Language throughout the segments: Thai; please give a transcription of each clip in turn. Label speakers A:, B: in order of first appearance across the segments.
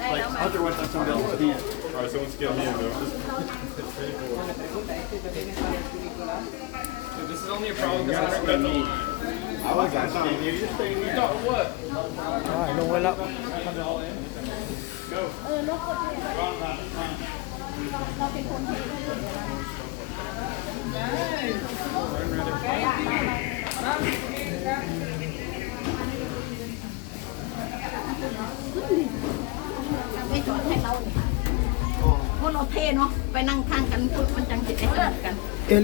A: Like, otherwise that's somebody else's hand.
B: Alright, someone scale me in though.
C: This is only a problem because I don't know.
B: I like that sound. You just say you thought what?
D: ลงไว้แล้ว
E: ไม่จอดให้เราเลยเพราะเราเท่เนาะไปนั่งข้างกันปุ๊บมันจังจิตได้สนิทกัน
D: เอเล่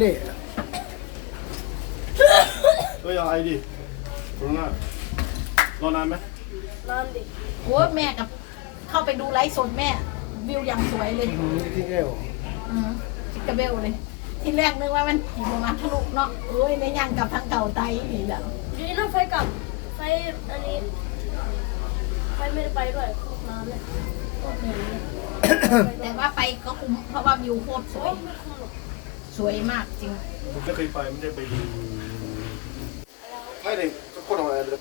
B: ตัวอย่างไอ้ดิรู้นะรอนานไหม
E: โอ้แม่กับเข้าไปดูไลฟ์สดแม่วิวอย่างสวยเลย
D: ที่เอว
E: ชิคกาเบลเลย ที่แรกนึกว่ามันขี่ประมาณทะลุเนาะเอ้ยในย่างกับทางเก่าไตนี่แหละ
F: ทีนี้ต้องไฟกลับไฟอันนี้ไฟไม่ได้ไปด้วยน้ำเลยโคตรเหนื่อยเลย
E: แต่ว่าไปก็คุ้มเพราะว่าวิวโคตรสวย สวยมากจริง
B: ผมไม่เคยไปไม่ได้ไปดูไม่เลยก็คนอะไรเลย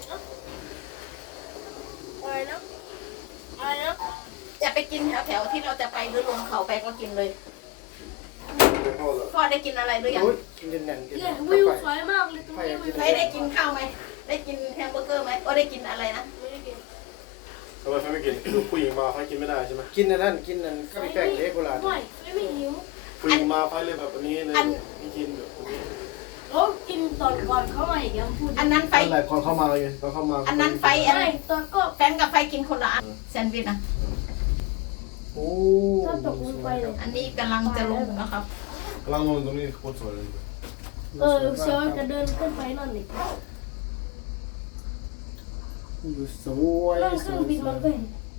F: อะไรนะอะไรนะ
E: จะไปกินแถวๆที่เราจะไปหรือลงเขาไปก็กินเลยพ่อได้กินอะไรหรือยัง
D: กินแน่นๆกิน
F: เนี่ยวิวสวยมากเลยตรงนี้วิว
E: ไม่ได้กินข้าวไหมได้กินแฮมเบอร์เกอร์ไหมก็ได้กินอะไรนะ
F: ไม่ได้กิน
B: ทำไมเขาไม่กินผู้หญิงมาเขากินไม่ได้ใช่ไหม
D: กินนั่นกินนั่นก็มีแป้งเล็กโบราณ
F: ไม่หิว
B: ผู้หญิงมาไฟเลยแบบนี้เลยไม่กินแบบนี้
F: เขากินตอนก่อนเข้ามาอีกยังพูด
E: อันนั้นไฟ
B: อะไรก่อนเข้ามาเลยก่อนเข้ามา
E: อันนั้นไฟอะไร
F: ไม่ตอนก็
E: แฟนกับไฟกินคนละอันแซนด์วิชนะ
D: โอ้
F: ถ้าตกลงไปเลย
E: อันนี้กำลังจะลงนะครับ
B: เราลงตรงนี้โคตรสวยเลย
F: เชียวจะเดินขึ้นไปนั่นอีก
D: อยู่สวย
F: นั่งเครื่องบินมันก็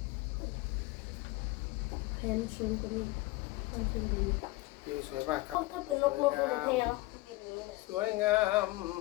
F: เห็นสูงกว่านี้นั่งเครื่องบิน
D: อยู่สวยมากครับ
F: ถ้าเป็นนกมันจะเท่เนาะ
D: สวยงาม